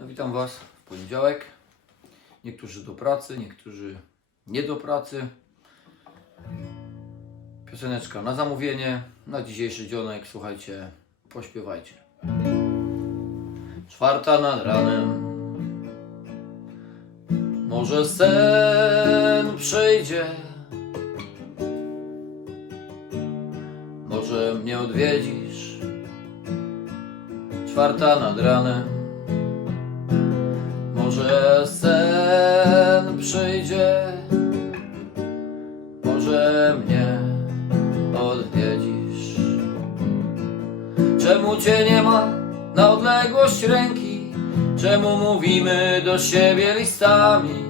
No, witam Was w poniedziałek. Niektórzy do pracy, niektórzy nie do pracy. Pioseneczka na zamówienie, na dzisiejszy dzionek, słuchajcie, pośpiewajcie. Czwarta nad ranem, może sen przyjdzie, może mnie odwiedzisz. Czwarta nad ranem, może sen przyjdzie, może mnie odwiedzisz. Czemu cię nie ma na odległość ręki? Czemu mówimy do siebie listami?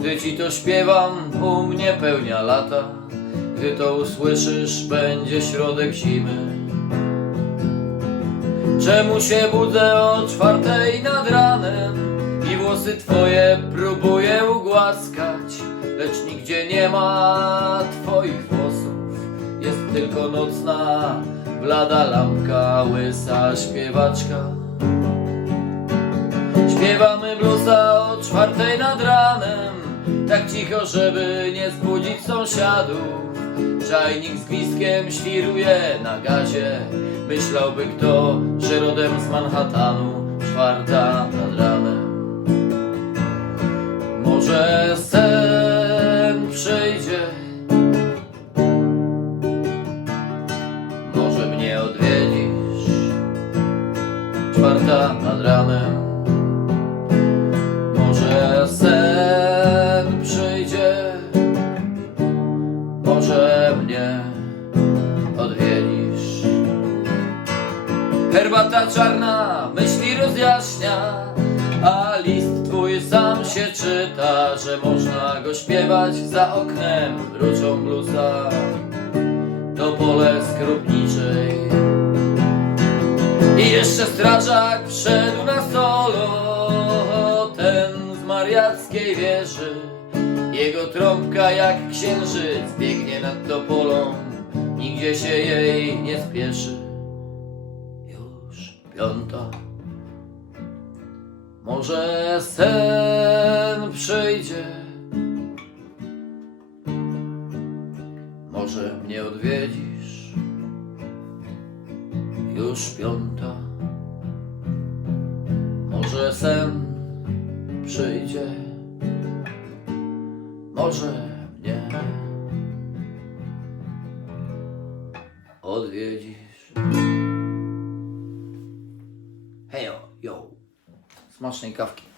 Gdy ci to śpiewam, u mnie pełnia lata. Gdy to usłyszysz, będzie środek zimy. Czemu się budzę o czwartej nad ranem włosy twoje próbuję ugłaskać, lecz nigdzie nie ma twoich włosów. Jest tylko nocna, blada lampka, łysa śpiewaczka. Śpiewamy bluesa o czwartej nad ranem, tak cicho, żeby nie zbudzić sąsiadów. Czajnik z gwizdkiem świruje na gazie, myślałby kto, że rodem z Manhattanu, czwarta nad ranem. Czwarta nad ranem. Może sen przyjdzie, może mnie odwiedzisz. Herbata czarna myśli rozjaśnia, a list twój sam się czyta, że można go śpiewać za oknem ruczą blusa. To pole skrupniczej. I jeszcze strażak wszedł na solo, ten z mariackiej wieży. Jego trąbka jak księżyc biegnie nad topolą, nigdzie się jej nie spieszy. Już piąta. Może sen przyjdzie, może mnie odwiedzisz. Już piąta. Może sen przyjdzie, może mnie odwiedzisz. Hejo, yo. Smacznej kawki.